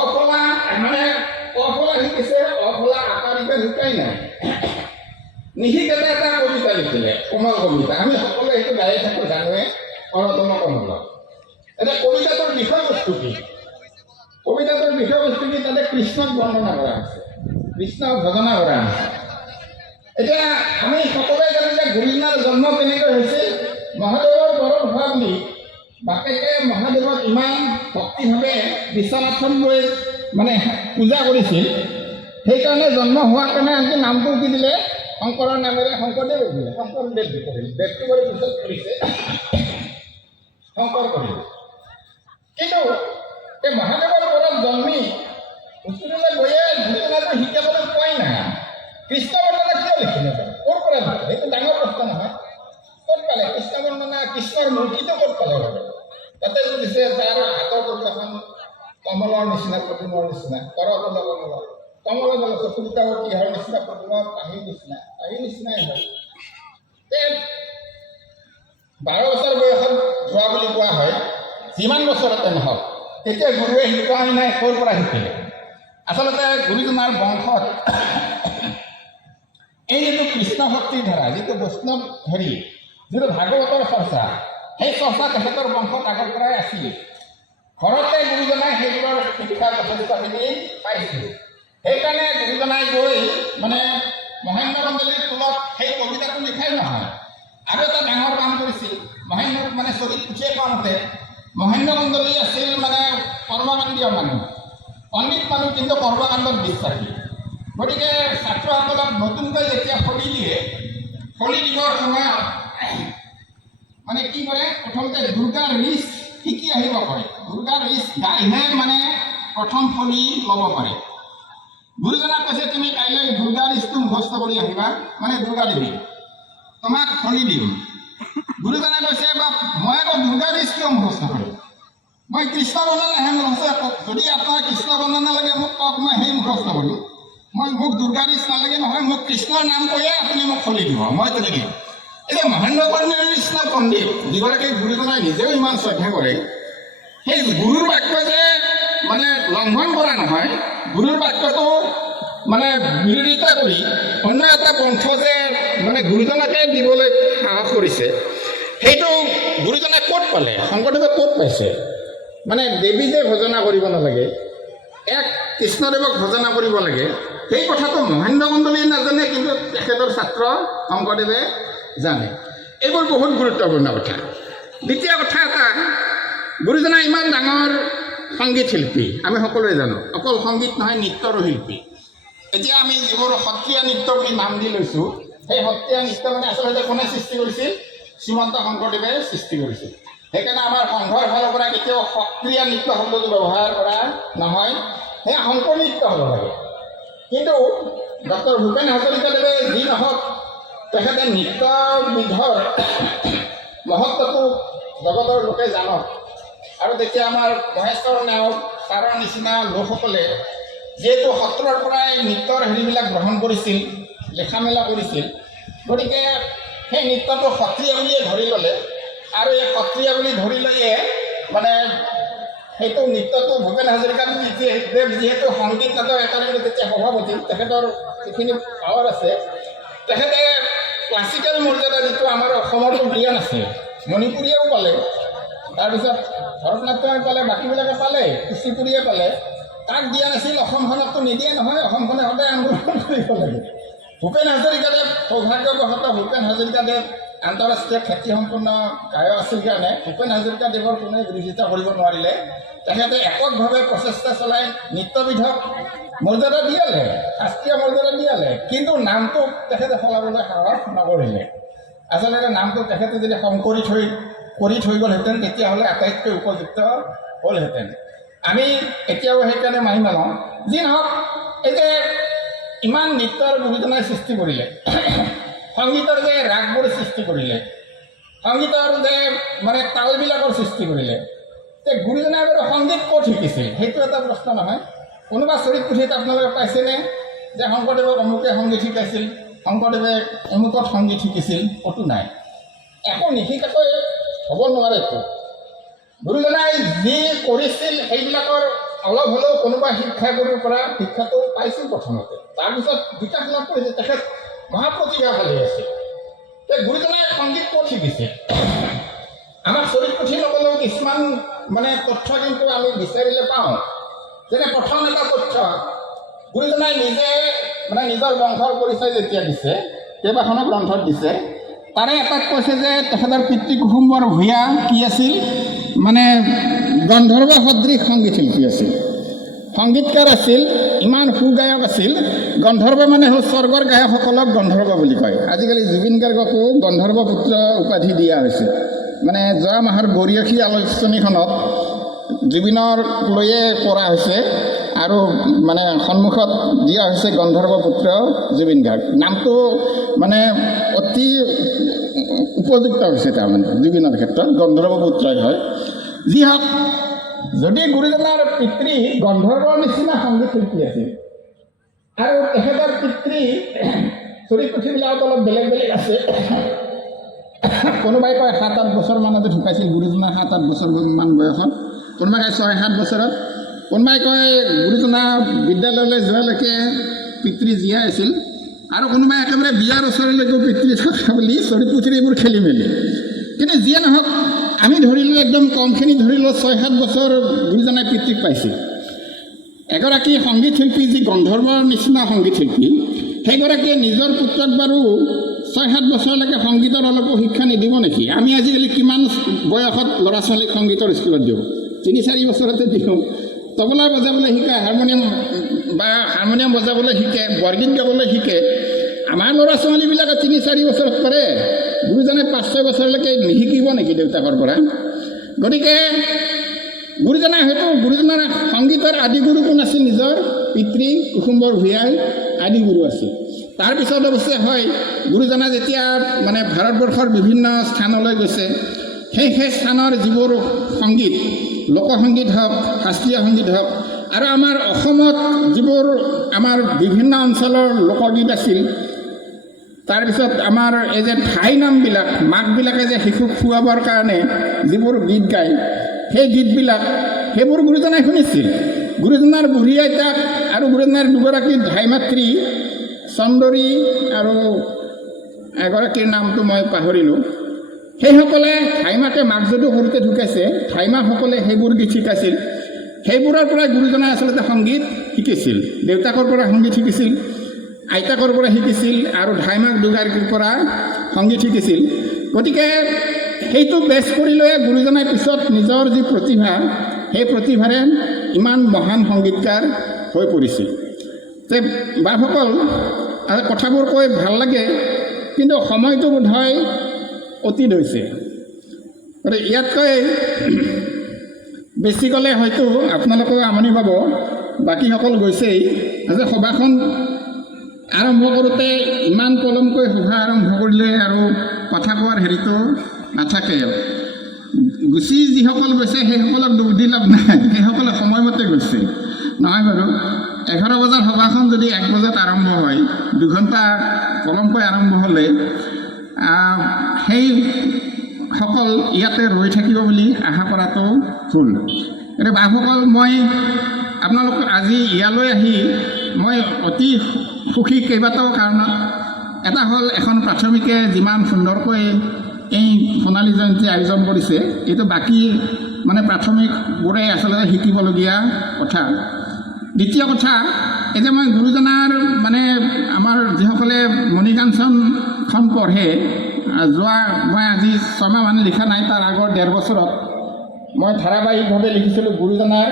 অফলা শিকিছে, অফলা আকাৰ ইকাৰ শিকাই নাই, নিশিকাতে এটা কবিতা লিখিলে, কোমল কবিতা। আমি সকলোৱে সেইটো গায়ে থাকোঁ, জানোৱে, অৰতম কমল। এতিয়া কবিতাটোৰ বিষয়বস্তু কি? কবিতাটোৰ বিষয়বস্তু কি? তাতে কৃষ্ণক বৰ্ণনা কৰা হৈছে, কৃষ্ণক ভজনা কৰা হৈছে। এতিয়া আমি সকলোৱে জানো যে গুৰুজনাৰ জন্ম কেনেকৈ হৈছিল। মহাদেৱৰ ঘৰত হোৱা বুলি বাপেকে মহাদেৱক ইমান ভক্তিভাৱে বিশ্বনাথত গৈ মানে পূজা কৰিছিল, সেইকাৰণে জন্ম হোৱাৰ কাৰণে আনকি নামটো কি দিলে? শংকৰৰ নামেৰে শংকৰদেৱ দিলে, শংকৰদেৱ কৰিলে। দেৱটো কৰি পিছত কৰিছে শংকৰ কৰিলে। কিন্তু এই মহাদেৱৰ ঘৰত জন্মি উচ্চলৈ গৈয়ে গুৰুজনাটো শিকাবলৈ পোৱাই নাই। কৃষ্ণ বৰ্ণনা কিয় লিখিলে? ক'ৰ পৰা লিখিলে? সেইটো ডাঙৰ প্ৰশ্ন নহয়। ক'ত পালে কৃষ্ণ বৰ্ণনা? কৃষ্ণৰ মূৰ্তিটো ক'ত পালে? তাতে দিছে যাৰ হাতৰ কবিতাখন কমলৰ নিচিনা, প্ৰতিমৰ নিচিনা, কৰতল কমল, কমল বল চকুটাও কিহৰ নিচিনা, প্ৰতিমৰ পাহিৰ নিচিনাই হয়। 12 বছৰ বয়সত যোৱা বুলি কোৱা হয়। যিমান বছৰতে নহওক, তেতিয়া গুৰুৱে শিকোৱাই নাই, ক'ৰ পৰা শিকিলে? আচলতে গুৰুজনাৰ বংশত এই যিটো কৃষ্ণ ভক্তিৰ ধাৰা, যিটো বৈষ্ণৱ হেৰি, যিটো ভাগৱতৰ চৰ্চা, সেই চৰ্চা তেখেতৰ বংশত আগৰ পৰাই আছিল। ঘৰতে গুৰুজনাই সেইবোৰৰ শিক্ষা যথেষ্টখিনি পাইছিল। সেইকাৰণে গুৰুজনাই গৈ মানে মহেন্দ্ৰ কন্দলীৰ টোলত সেই কবিতাটো লিখাই নহয়, আৰু এটা ডাঙৰ কাম কৰিছিল। মহেন্দ্ৰ মানে চৰিত পুথিয়ে কোৱা মতে মহেন্দ্ৰ কন্দলী আছিল মানে কৰ্মকাণ্ডীয় মানুহ, পণ্ডিত মানুহ, কিন্তু কৰ্মকাণ্ডত বিশ্বাসী। গতিকে ছাত্ৰসকলক নতুনকৈ যেতিয়া ফলি দিয়ে, ফলি দিবৰ সময়ত মানে কি কৰে, প্ৰথমতে দুৰ্গাৰ ৰিচ শিকি আহিব পাৰে। দুৰ্গাৰ ৰিচ গাইহে মানে প্ৰথম ফলি ল'ব পাৰে। গুৰুজনাক কৈছে, তুমি কাইলৈ দুৰ্গাৰ ৰিচটো মুখস্থ কৰি আহিবা, মানে দুৰ্গা দেৱী তোমাক ফলি দিম, গুৰুজনে কৈছে বা মই আকৌ দুৰ্গা ৰিচ কিয় মুখস্থ কৰিম, মই কৃষ্ণ বৰ্ণনাহে মুখস্থ যদি আপোনাৰ কৃষ্ণ বৰ্ণনা লাগে মোক কওক, মই সেই মুখস্থ কৰিম। মোক দুৰ্গা ৰিচ নালাগে নহয়, মোক কৃষ্ণৰ নাম কৈয়ে আপুনি মোক খুলি দিব, মই তেনেকৈ। এতিয়া মহেন্দ্ৰ কৰ্ণীৰ নিচিনা পণ্ডিত যিগৰাকী গুৰুজনাই নিজেও ইমান শ্ৰদ্ধা কৰে, সেই গুৰুৰ বাক্য যে মানে লংঘন কৰা নহয়, গুৰুৰ বাক্যটো মানে বিৰোধিতা কৰি অন্য এটা পন্থ যে মানে গুৰুজনাকে দিবলৈ সাহস কৰিছে, সেইটো গুৰুজনে ক'ত পালে, শংকৰদেৱে ক'ত পাইছে? মানে দেৱী যে ভজনা কৰিব নালাগে, এক কৃষ্ণদেৱক ভজনা কৰিব লাগে, সেই কথাটো মহেন্দ্ৰ মণ্ডলীয়ে নাজানে, কিন্তু তেখেতৰ ছাত্ৰ শংকৰদেৱে জানে। এইবোৰ বহুত গুৰুত্বপূৰ্ণ কথা। দ্বিতীয় কথা এটা, গুৰুজনা ইমান ডাঙৰ সংগীত শিল্পী, আমি সকলোৱে জানো। অকল সংগীত নহয়, নৃত্যৰো শিল্পী। এতিয়া আমি যিবোৰ সত্ৰীয়া নৃত্য বুলি নাম দি লৈছোঁ, সেই সত্ৰীয়া নৃত্য মানে আচলতে কোনে সৃষ্টি কৰিছিল? শ্ৰীমন্ত শংকৰদেৱে সৃষ্টি কৰিছিল। সেইকাৰণে আমাৰ সংঘৰ ফালৰ পৰা কেতিয়াও সত্ৰীয়া নৃত্য শব্দটো ব্যৱহাৰ কৰা নহয়, সেয়া শংকৰ নৃত্য হ'ব লাগে। কিন্তু ডক্টৰ ভূপেন হাজৰিকাদেৱে যি নহওক, তেখেতে নৃত্যবিধৰ মহত্বটো জগতৰ লোকে জানক। আৰু তেতিয়া আমাৰ মহেশ্বৰ নেওগ ছাৰৰ নিচিনা লোকসকলে যিহেতু সত্ৰৰ পৰাই নৃত্যৰ হেৰিবিলাক গ্ৰহণ কৰিছিল, লেখা মেলা কৰিছিল, গতিকে সেই নৃত্যটো সত্ৰীয়া বুলিয়ে ধৰি ল'লে। আৰু এই সত্ৰীয়া বুলি ধৰি লৈয়ে মানে সেইটো নৃত্যটো ভূপেন হাজৰিকাদেৱ যিহেতু সংগীত নাটক একাডেমীৰ তেতিয়া সভাপতি, তেখেতৰ যিখিনি পাৱাৰ আছে, তেখেতে ক্লাছিকেল মৰ্যাদা যিটো আমাৰ অসমৰতো দিয়া নাছিল, মণিপুৰীয়েও পালে, তাৰপিছত ভৰতনাট্যমে পালে, বাকীবিলাকে পালে, কুচিপুৰীয়ে পালে, তাক দিয়া নাছিল। অসমখনকতো নিদিয়ে নহয়, অসমখনে সদায় আন্দোলন কৰিব লাগে। ভূপেন হাজৰিকাদেৱ সৌভাগ্যবশতঃ ভূপেন হাজৰিকাদেৱ আন্তঃৰাষ্ট্ৰীয় খ্যাতিসম্পন্ন গায়ক আছিল কাৰণে ভূপেন হাজৰিকাদেৱৰ কোনোৱে বিৰোধিতা কৰিব নোৱাৰিলে। তেখেতে এককভাৱে প্ৰচেষ্টা চলাই নৃত্যবিধক মৰ্যাদা দিয়ালে, শাস্ত্ৰীয় মৰ্যাদা দিয়ালে, কিন্তু নামটো তেখেতে সলাবলৈ সাহস নকৰিলে। আচলতে নামটো তেখেতে যদি কৰি থৈ গ'লহেঁতেন, তেতিয়াহ'লে আটাইতকৈ উপযুক্ত হ'লহেঁতেন। আমি এতিয়াও সেইকাৰণে মানি নলওঁ। যি নহওক, এই যে ইমান নৃত্যৰ গুৰুজনাই সৃষ্টি কৰিলে, সংগীতৰ যে ৰাগবোৰ সৃষ্টি কৰিলে, সংগীতৰ যে মানে তালবিলাকৰ সৃষ্টি কৰিলে, তে গুৰুজনাই বাৰু সংগীত ক'ত শিকিছিল? সেইটো এটা প্ৰশ্ন নহয়। কোনোবা চৰিত পুথিত আপোনালোকে পাইছেনে যে শংকৰদেৱক অমুকে সংগীত শিকাইছিল, শংকৰদেৱে অমুকত সংগীত শিকিছিল? ক'তো নাই। একো নিশিকাকৈ হ'ব নোৱাৰেতো। গুৰুজনাই যি কৰিছিল সেইবিলাকৰ অলপ হ'লেও কোনোবা শিক্ষাগুৰুৰ পৰা শিক্ষাটো পাইছিল প্ৰথমতে, তাৰপিছত বিকাশ লাভ কৰিছে। তেখেত মহাপ্ৰতিভাশালী আছিল। গুৰুজনাই সংগীত ক'ত শিকিছে? আমাৰ চৰিত পুথি নগ'লেও কিছুমান মানে তথ্য কিন্তু আমি বিচাৰিলে পাওঁ। যেনে প্ৰথম এটা তথ্য, গুৰুজনাই নিজে মানে নিজৰ বংশৰ পৰিচয় যেতিয়া দিছে, কেইবাখনো গ্ৰন্থত দিছে, তাৰে এটাত কৈছে যে তেখেতৰ পিতৃ কুসুম্বৰ ভূঞা কি আছিল? মানে গন্ধৰ্ব সদৃশ সংগীত শিল্পী আছিল, সংগীতকাৰ আছিল, ইমান সুগায়ক আছিল। গন্ধৰ্ব মানে হ'ল স্বৰ্গৰ গায়কসকলক গন্ধৰ্ব বুলি কয়। আজিকালি জুবিন গাৰ্গকো গন্ধৰ্ব পুত্ৰ উপাধি দিয়া হৈছে। মানে যোৱা মাহৰ গৰিয়সী আলোচনীখনত জুবিনৰ লৈয়ে কৰা হৈছে আৰু মানে সন্মুখত দিয়া হৈছে গন্ধৰ্ব পুত্ৰ জুবিন গাৰ্গ। নামটো মানে অতি উপযুক্ত হৈছে, তাৰমানে জুবিনৰ ক্ষেত্ৰত গন্ধৰ্ব পুত্ৰই হয়। যি হওক, যদি গুৰুজনাৰ পিতৃ গন্ধৰ্বৰ নিচিনা সংগীত শিল্পী আছিল আৰু তেখেতৰ পিতৃ চৰিত পুথিবিলাকত অলপ বেলেগ বেলেগ আছে। কোনোবাই কয় 7-8 বছৰ মানতে ঢুকাইছিল গুৰুজনা, 7-8 বছৰমান বয়সত, কোনোবাই কয় 6-7 বছৰত, কোনোবাই কয় গুৰুজনা বিদ্যালয়লৈ যোৱালৈকে পিতৃ জীয়াই আছিল, আৰু কোনোবাই একেবাৰে বিয়াৰ ওচৰলৈকেও পিতৃ থকা বুলি চৰিত পুথিৰ এইবোৰ খেলি মেলি। কিন্তু যিয়ে নহওক, আমি ধৰিলোঁ একদম কমখিনি ধৰিলোঁ 6-7 বছৰ গুৰুজনাই পিতৃক পাইছিল। এগৰাকী সংগীত শিল্পী, যি গন্ধৰ্বৰ নিচিনা সংগীত শিল্পী, সেইগৰাকীয়ে নিজৰ পুত্ৰক বাৰু 6-7 বছৰলৈকে সংগীতৰ অলপো শিক্ষা নিদিব নেকি? আমি আজিকালি কিমান বয়সত ল'ৰা ছোৱালীক সংগীতৰ স্কুলত দিওঁ? 3-4 বছৰতে দিওঁ। তবলা বজাবলৈ শিকায়, হাৰমনিয়াম বজাবলৈ শিকে, বৰগীত গাবলৈ শিকে। আমাৰ ল'ৰা ছোৱালীবিলাকে 3-4 বছৰত পাৰে। গুৰুজনে 5-6 বছৰলৈকে নিশিকিব নেকি দেউতাকৰ পৰা? গতিকে গুৰুজনাই হয়তো গুৰুজনাৰ সংগীতৰ আদিগুৰু কোন আছিল? নিজৰ পিতৃ কুসুম্বৰ ভূঞাই আদিগুৰু আছিল। তাৰপিছত অৱশ্যে হয় গুৰুজনা যেতিয়া মানে ভাৰতবৰ্ষৰ বিভিন্ন স্থানলৈ গৈছে সেই স্থানৰ যিবোৰ সংগীত লোকসংগীত হওক শাস্ত্ৰীয় সংগীত হওক আৰু আমাৰ অসমত যিবোৰ আমাৰ বিভিন্ন অঞ্চলৰ লোকগীত আছিল তাৰপিছত আমাৰ এই যে ঠাই নামবিলাক মাকবিলাকে যে শিশুক খুৱাবৰ কাৰণে যিবোৰ গীত গায় সেই গীতবিলাক সেইবোৰ গুৰুজনাই শুনিছিল গুৰুজনাৰ বুঢ়ী আইতাক আৰু গুৰুজনাৰ দুগৰাকী ধাইমাতৃ চন্দৰী আৰু এগৰাকীৰ নামটো মই পাহৰিলোঁ সেইসকলে ধাইমাকে মাক যদিও সৰুতে ঢুকাইছে ধাইমাকসকলে সেইবোৰ গীত শিকাইছিল সেইবোৰৰ পৰা গুৰুজনাই আচলতে সংগীত শিকিছিল দেউতাকৰ পৰা সংগীত শিকিছিল আইতাকৰ পৰা শিকিছিল আৰু ধাইমাক দুগৰাকীৰ পৰা সংগীত শিকিছিল গতিকে সেইটো বেছ কৰি লৈ গুৰুজনাই পিছত নিজৰ যি প্ৰতিভা সেই প্ৰতিভাৰে ইমান মহান সংগীতকাৰ হৈ পৰিছিল যে বাপসকল কথাবোৰ কৈ ভাল লাগে কিন্তু সময়টো বোধহয় অতীত হৈছে গতিকে ইয়াতকৈ বেছি ক'লে হয়তো আপোনালোকেও আমনি পাব বাকীসকল গৈছেই যে সভাখন আৰম্ভ কৰোঁতে ইমান পলমকৈ সভা আৰম্ভ কৰিলে আৰু কথা কোৱাৰ হেৰিটো নাথাকে গুচি যিসকল গৈছে সেইসকলক দুখ দি লাভ নাই সেইসকলে সময়মতে গৈছে নহয় বাৰু 11 বজাৰ সভাখন যদি 1 বজাত আৰম্ভ হয় 2 ঘণ্টা পলমকৈ আৰম্ভ হ'লে সেইসকল ইয়াতে ৰৈ থাকিব বুলি আশা কৰাটো ভুল এতিয়া বাপসকল মই আপোনালোকক আজি ইয়ালৈ আহি মই অতি সুখী কেইবাটাও কাৰণত এটা হ'ল এখন প্ৰাথমিকে যিমান সুন্দৰকৈ এই সোণালী জয়ন্তী আয়োজন কৰিছে এইটো বাকী মানে প্ৰাথমিকবোৰে আচলতে শিকিবলগীয়া কথা দ্বিতীয় কথা এই যে মই গুৰুজনাৰ মানে আমাৰ যিসকলে মণিকাঞ্চনখন পঢ়ে যোৱা মই আজি 6 মাহ মানে লিখা নাই তাৰ আগৰ 1.5 বছৰত মই ধাৰাবাহিকভাৱে লিখিছিলোঁ গুৰুজনাৰ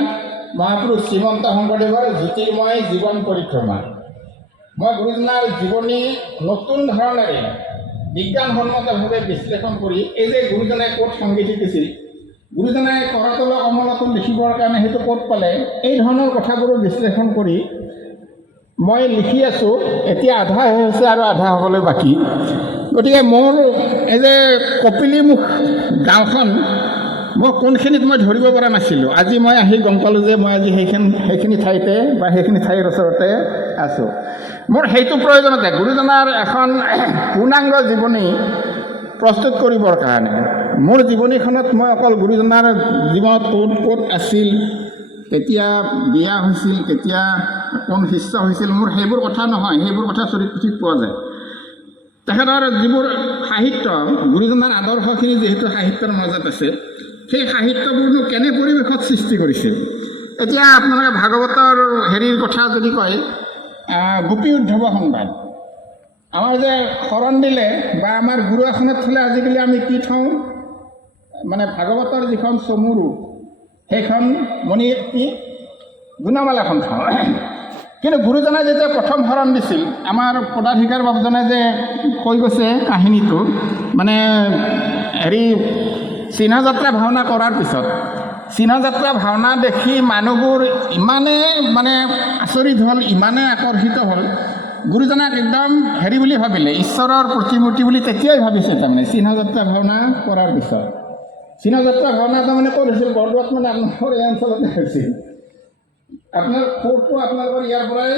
মহাপুৰুষ শ্ৰীমন্ত শংকৰদেৱৰ জ্যোতিৰ্ময় জীৱন পৰিক্ৰমা মই গুৰুজনাৰ জীৱনী নতুন ধৰণেৰে বিজ্ঞানসন্মতভাৱে বিশ্লেষণ কৰি এই যে গুৰুজনাই ক'ত সংগীত শিকিছিল গুৰুজনাই কৰাতল কমলাতল লিখিবৰ কাৰণে সেইটো ক'ত পালে এই ধৰণৰ কথাবোৰো বিশ্লেষণ কৰি মই লিখি আছোঁ এতিয়া আধা হৈছে আৰু আধা হ'বলৈ বাকী গতিকে মোৰ এই যে কপিলীমুখ গাঁওখন মই কোনখিনিত মই ধৰিব পৰা নাছিলোঁ আজি মই আহি গম পালোঁ যে মই আজি সেইখিনি ঠাইতে বা সেইখিনি ঠাইৰ ওচৰতে আছোঁ মোৰ সেইটো প্ৰয়োজনতে গুৰুজনাৰ এখন পূৰ্ণাংগ জীৱনী প্ৰস্তুত কৰিবৰ কাৰণে মোৰ জীৱনীখনত মই অকল গুৰুজনাৰ জীৱনত ক'ত আছিল কেতিয়া বিয়া হৈছিল কেতিয়া কোন শিষ্য হৈছিল মোৰ সেইবোৰ কথা নহয় সেইবোৰ কথা চৰিত্ৰটিত পোৱা যায় তেখেতৰ যিবোৰ সাহিত্য গুৰুজনাৰ আদৰ্শখিনি যিহেতু সাহিত্যৰ মাজত আছে সেই সাহিত্যবোৰনো কেনে পৰিৱেশত সৃষ্টি কৰিছিল এতিয়া আপোনালোকে ভাগৱতৰ হেৰিৰ কথা যদি কয় গোপী উদ্ধৱ সংবাদ আমাৰ যে শৰণ দিলে বা আমাৰ গুৰু আসনত থ'লে আজিকালি আমি কি থওঁ মানে ভাগৱতৰ যিখন চমুৰু সেইখন মণি কি গুণমালাখন থওঁ কিন্তু গুৰুজনাই যেতিয়া প্ৰথম শৰণ দিছিল আমাৰ পদাধিকাৰ বাবুজনে যে কৈ গৈছে কাহিনীটো মানে হেৰি চিহ্নযাত্ৰা ভাওনা কৰাৰ পিছত চিহ্নযাত্ৰা ভাওনা দেখি মানুহবোৰ ইমানে মানে আচৰিত হ'ল ইমানে আকৰ্ষিত হ'ল গুৰুজনাক একদম হেৰি বুলি ভাবিলে ঈশ্বৰৰ প্ৰতিমূৰ্তি বুলি তেতিয়াই ভাবিছে তাৰমানে চিহ্নযাত্ৰা ভাওনা কৰাৰ পিছত চিহ্নযাত্ৰা ভাওনা তাৰমানে ক'ত হৈছিল বৰদোৱাত মানে আপোনালোকৰ এই অঞ্চলতে হৈছিল আপোনাৰ সুৰটো আপোনালোকৰ ইয়াৰ পৰাই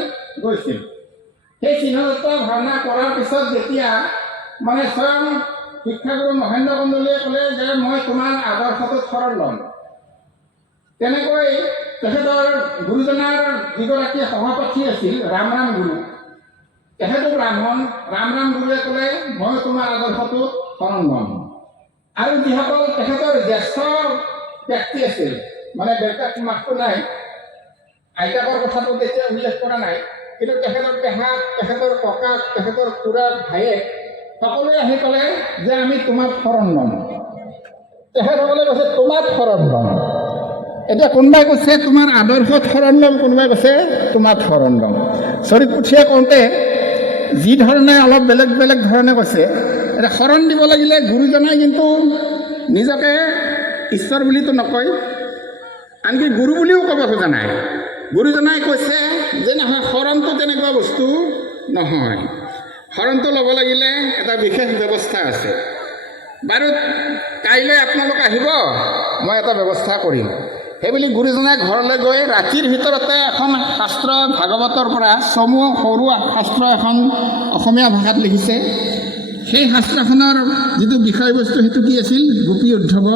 গৈছিল সেই চিহ্নযাত্ৰা ভাওনা কৰাৰ পিছত যেতিয়া মানে স্বয়ং শিক্ষাগুৰু মহেন্দ্ৰ কন্দলীয়ে ক'লে যে মই তোমাৰ আদৰ্শটোত শৰণ ল'ম তেনেকৈ তেখেতৰ গুৰুজনাৰ যিগৰাকী সভাপতি আছিল ৰাম গুৰু তেখেতো ব্ৰাহ্মণ ৰাম গুৰুৱে ক'লে মই তোমাৰ আদৰ্শটোত শৰণ ল'ম আৰু যিসকল তেখেতৰ জ্যেষ্ঠ ব্যক্তি আছিল মানে দেউতাক মাকটো নাই আইতাকৰ কথাটো তেতিয়া উল্লেখ কৰা নাই কিন্তু তেখেতৰ পেহাক তেখেতৰ ককাক তেখেতৰ খুৰাক ভায়েক সকলোৱে আহি ক'লে যে আমি তোমাক শৰণ ল'ম তেখেতসকলে কৈছে তোমাক শৰণ ল'ম এতিয়া কোনোবাই কৈছে তোমাৰ আদৰ্শত শৰণ ল'ম কোনোবাই কৈছে তোমাক শৰণ ল'ম চৰিতপুথিয়ে কওঁতে যি ধৰণে অলপ বেলেগ বেলেগ ধৰণে কৈছে এতিয়া শৰণ দিব লাগিলে গুৰুজনাই কিন্তু নিজকে ঈশ্বৰ বুলিতো নকয় আনকি গুৰু বুলিও ক'ব খোজা নাই গুৰুজনাই কৈছে যে নহয় শৰণটো তেনেকুৱা বস্তু নহয় শৰণটো ল'ব লাগিলে এটা বিশেষ ব্যৱস্থা আছে। বাৰু কাইলৈ আপোনালোক আহিব, মই এটা ব্যৱস্থা কৰিম। সেইবুলি গুৰুজনাই ঘৰলৈ গৈ ৰাতিৰ ভিতৰতে এখন শাস্ত্ৰ ভাগৱতৰ পৰা চমু সৰু শাস্ত্ৰ এখন অসমীয়া ভাষাত লিখিছে। সেই শাস্ত্ৰখনৰ যিটো বিষয়বস্তু সেইটো কি আছিল? গোপী উদ্ধৱ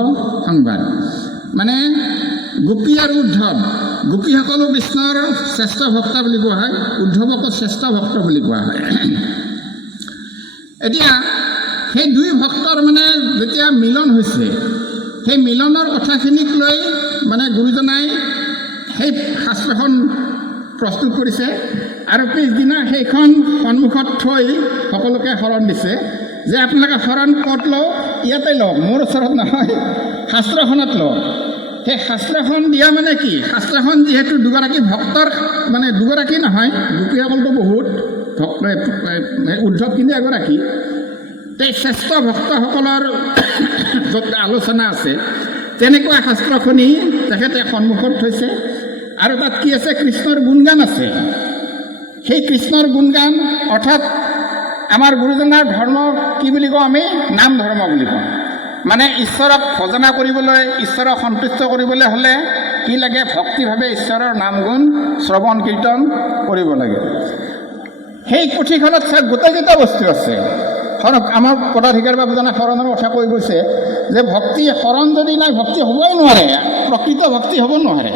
সংবাদ। মানে গোপী আৰু উদ্ধৱ, গোপীসকলো কৃষ্ণৰ শ্ৰেষ্ঠ ভক্ত বুলি কোৱা হয়, উদ্ধৱকো শ্ৰেষ্ঠ ভক্ত বুলি কোৱা হয়। এতিয়া সেই দুই ভক্তৰ মানে যেতিয়া মিলন হৈছে, সেই মিলনৰ কথাখিনিক লৈ মানে গুৰুজনাই সেই শাস্ত্ৰখন প্ৰস্তুত কৰিছে আৰু পিছদিনা সেইখন সন্মুখত থৈ সকলোকে শৰণ দিছে যে আপোনালোকে শৰণ ক'ত লওক? ইয়াতে লওক, মোৰ ওচৰত নহয়, শাস্ত্ৰখনত লওক। সেই শাস্ত্ৰখন দিয়া মানে কি? শাস্ত্ৰখন যিহেতু দুগৰাকী ভক্তৰ, মানে দুগৰাকী নহয়, গোপীসকলতো বহুত ভক্ত, উদ্ধৱ কিন্তু এগৰাকী। এই শ্ৰেষ্ঠ ভক্তসকলৰ য'ত আলোচনা আছে তেনেকুৱা শাস্ত্ৰখনি তেখেতে সন্মুখত থৈছে। আৰু তাত কি আছে? কৃষ্ণৰ গুণগান আছে। সেই কৃষ্ণৰ গুণগান অৰ্থাৎ আমাৰ গুৰুজনাৰ ধৰ্ম কি বুলি কওঁ আমি? নাম ধৰ্ম বুলি কওঁ। মানে ঈশ্বৰক ভজনা কৰিবলৈ, ঈশ্বৰক সন্তুষ্ট কৰিবলৈ হ'লে কি লাগে? ভক্তিভাৱে ঈশ্বৰৰ নাম গুণ শ্ৰৱণ কীৰ্তন কৰিব লাগে। সেই পুথিখনত গোটেইকেইটা বস্তু আছে। আমাৰ পদাধিকাৰ বাবুজনে শৰণৰ কথা কৈ গৈছে যে ভক্তি, শৰণ যদি নাই ভক্তি হ'বই নোৱাৰে, প্ৰকৃত ভক্তি হ'ব নোৱাৰে।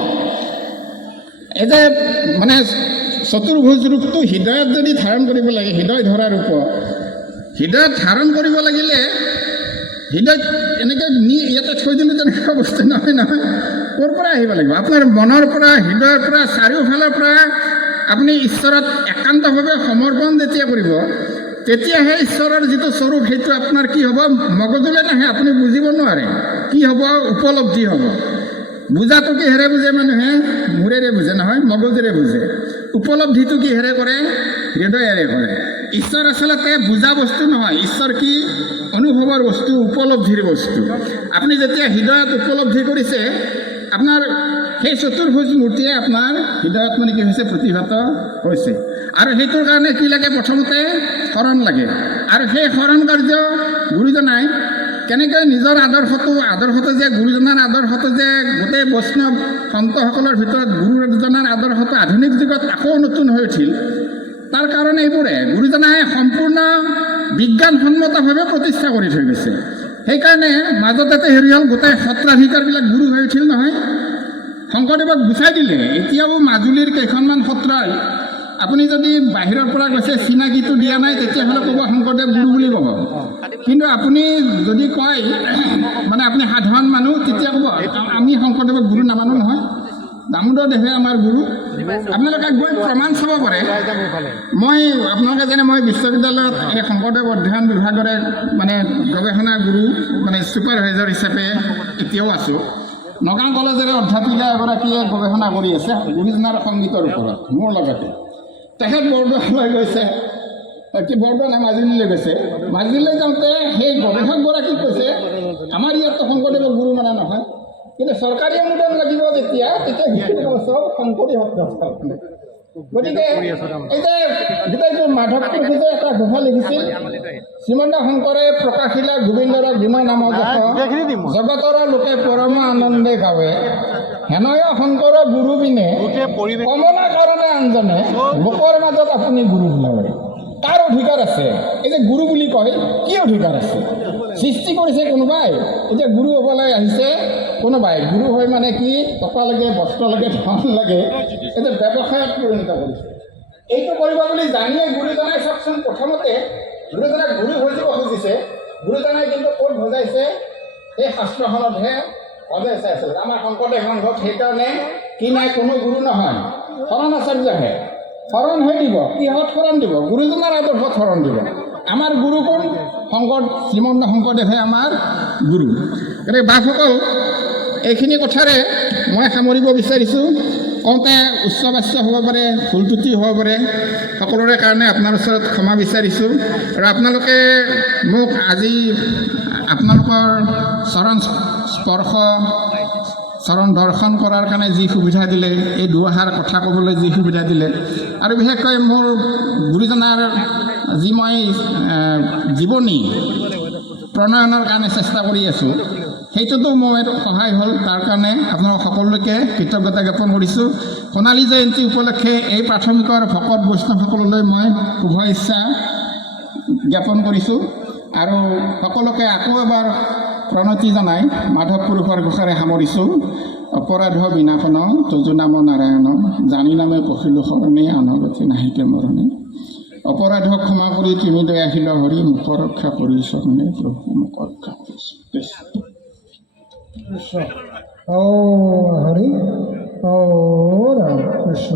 এই যে মানে চতুৰ্ভুজ ৰূপটো হৃদয়ত যদি ধাৰণ কৰিব লাগে, হৃদয় ধৰা ৰূপ, হৃদয়ত ধাৰণ কৰিব লাগিলে হৃদয়ত এনেকৈ ইয়াতে থৈ দিলে তেনেকুৱা বস্তু নহয় নহয়। ক'ৰ পৰা আহিব লাগিব? আপোনাৰ মনৰ পৰা, হৃদয়ৰ পৰা, চাৰিওফালৰ পৰা আপুনি ঈশ্বৰত একান্তভাৱে সমৰ্পণ যেতিয়া কৰিব, তেতিয়াহে ঈশ্বৰৰ যিটো স্বৰূপ সেইটো আপোনাৰ কি হ'ব? মগজুলৈ নাহে, আপুনি বুজিব নোৱাৰে। কি হ'ব? উপলব্ধি হ'ব। বুজাটো কিহেৰে বুজে মানুহে? মূৰেৰে বুজে নহয়, মগজুৰে বুজে। উপলব্ধিটো কিহেৰে কৰে? হৃদয়েৰে কৰে। ঈশ্বৰ আচলতে বুজা বস্তু নহয়, ঈশ্বৰ কি? অনুভৱৰ বস্তু, উপলব্ধিৰ বস্তু। আপুনি যেতিয়া হৃদয়ত উপলব্ধি কৰিছে, আপোনাৰ সেই চতুৰ্ভুজ মূৰ্তিয়ে আপোনাৰ হৃদয়ত মানে কি হৈছে? প্ৰতিভাত হৈছে। আৰু সেইটোৰ কাৰণে কি লাগে? প্ৰথমতে শৰণ লাগে। আৰু সেই শৰণ কাৰ্য গুৰুজনাই কেনেকৈ নিজৰ আদৰ্শটো যে গুৰুজনাৰ আদৰ্শটো যে গোটেই বৈষ্ণৱ সন্তসকলৰ ভিতৰত গুৰুজনাৰ আদৰ্শটো আধুনিক যুগত আকৌ নতুন হৈ উঠিল, তাৰ কাৰণ এইবোৰে গুৰুজনাই সম্পূৰ্ণ বিজ্ঞানসন্মতভাৱে প্ৰতিষ্ঠা কৰি থৈ গৈছে। সেইকাৰণে মাজতে হেৰি হ'ল, গোটেই সত্ৰাধিকাৰবিলাক গুৰু হৈ উঠিল নহয়, শংকৰদেৱক গুচাই দিলে। এতিয়াও মাজুলীৰ কেইখনমান সত্ৰই আপুনি যদি বাহিৰৰ পৰা গৈছে চিনাকিটো দিয়া নাই, তেতিয়াহ'লে ক'ব শংকৰদেৱ গুৰু বুলি ক'ব। কিন্তু আপুনি যদি কয় মানে আপুনি সাধাৰণ মানুহ, তেতিয়া ক'ব আমি শংকৰদেৱক গুৰু নামানো নহয়, দামোদৰদেৱে আমাৰ গুৰু। আপোনালোকে গৈ প্ৰমাণ চাব পাৰে। আপোনালোকে জানে মই বিশ্ববিদ্যালয়ত এই শংকৰদেৱ অধ্যয়ন বিভাগৰে মানে গৱেষণা গুৰু, মানে ছুপাৰভাইজাৰ হিচাপে এতিয়াও আছোঁ। নগাঁও কলেজৰে অধ্যাপিকা এগৰাকীয়ে গৱেষণা কৰি আছে গুৰুজনাৰ সংগীতৰ ওপৰত মোৰ লগতে। তেখেত বৰদোৱালৈ গৈছে, বৰদোৱা নাই, মাজুলীলৈ গৈছে। মাজুলীলৈ যাওঁতে সেই গৱেষকগৰাকী কৈছে আমাৰ ইয়াততো শংকৰদেৱৰ গুৰু মানে নহয়, কিন্তু চৰকাৰী অনুদান লাগিব তেতিয়া চব শংকৰী সত্ৰ। গতিকে এই যে গোটেইটো মাধৱপুৰ যে এটা ঘোষা লিখিছিল, শ্ৰীমন্ত শংকৰে প্ৰকাশিলা গোবিন্দৰ গুণ নাম জগতৰ লোকে পৰম আনন্দে গাৱে, হেনয় শংকৰ গুৰু বিনে কমনা কাৰণে আনজনে লোকৰ মাজত আপুনি গুৰু বোলাৱে। তাৰ অধিকাৰ আছে। এই যে গুৰু বুলি কয়, কি অধিকাৰ আছে? সৃষ্টি কৰিছে কোনোবাই, এতিয়া গুৰু হ'বলৈ আহিছে কোনোবাই। গুৰু হৈ মানে কি? টকা লাগে, বস্ত্ৰ লাগে, ধন লাগে, এতিয়া ব্যৱসায়ত পৰিণত কৰিছে। এইটো কৰিব বুলি জানিয়ে গুৰুজনাই চাওকচোন, প্ৰথমতে গুৰুজনাই গুৰু হৈ যাব খুজিছে, গুৰুজনাই কিন্তু ক'ত ভজাইছে? এই শাস্ত্ৰখনতহে ভজাইছে। আচলতে আমাৰ শংকৰদেৱ সংঘত সেইকাৰণে কি নাই? কোনো গুৰু নহয়, শৰণ আচাৰ্যহে। শৰণ হৈ দিব, কিহত শৰণ দিব? গুৰুজনাৰ আদৰ্শত শৰণ দিব। আমাৰ গুৰু কোন? শ্ৰীমন্ত শংকৰদেৱে আমাৰ গুৰু। গতিকে বাপসকল, এইখিনি কথাৰে মই সামৰিব বিচাৰিছোঁ। কওঁতে উচ্চবাচ্য হ'ব পাৰে, ভুল ত্ৰুটি হ'ব পাৰে, সকলোৰে কাৰণে আপোনাৰ ওচৰত ক্ষমা বিচাৰিছোঁ। আৰু আপোনালোকে মোক আজি আপোনালোকৰ চৰণ স্পৰ্শ, চৰণ দৰ্শন কৰাৰ কাৰণে যি সুবিধা দিলে, এই দুআষাৰ কথা ক'বলৈ যি সুবিধা দিলে, আৰু বিশেষকৈ মোৰ গুৰুজনাৰ যি মই জীৱনী প্ৰণয়নৰ কাৰণে চেষ্টা কৰি আছোঁ, সেইটোতো মোৰ সহায় হ'ল। তাৰ কাৰণে আপোনালোক সকলোকে কৃতজ্ঞতা জ্ঞাপন কৰিছোঁ। সোণালী জয়ন্তী উপলক্ষে এই প্ৰাথমিকৰ ভকত বৈষ্ণৱসকললৈ মই শুভেচ্ছা জ্ঞাপন কৰিছোঁ আৰু সকলোকে আকৌ এবাৰ প্ৰণতি জনাই মাধৱ পুৰুষৰ ঘোষাৰে সামৰিছোঁ। অপৰাধ বিনাশন তজু নাম নাৰায়ণ, জানি নামে পখিলো শৰণে, অনগতি নাহিতে মৰণে। অপৰাধ ক্ষমা কৰি তুমি দয়াশীল হৰি, মুখ ৰক্ষা কৰি চৰণে প্ৰভু মুখ ৰক্ষা কৰিছোঁ। হৰি ৰাম কৃষ্ণ।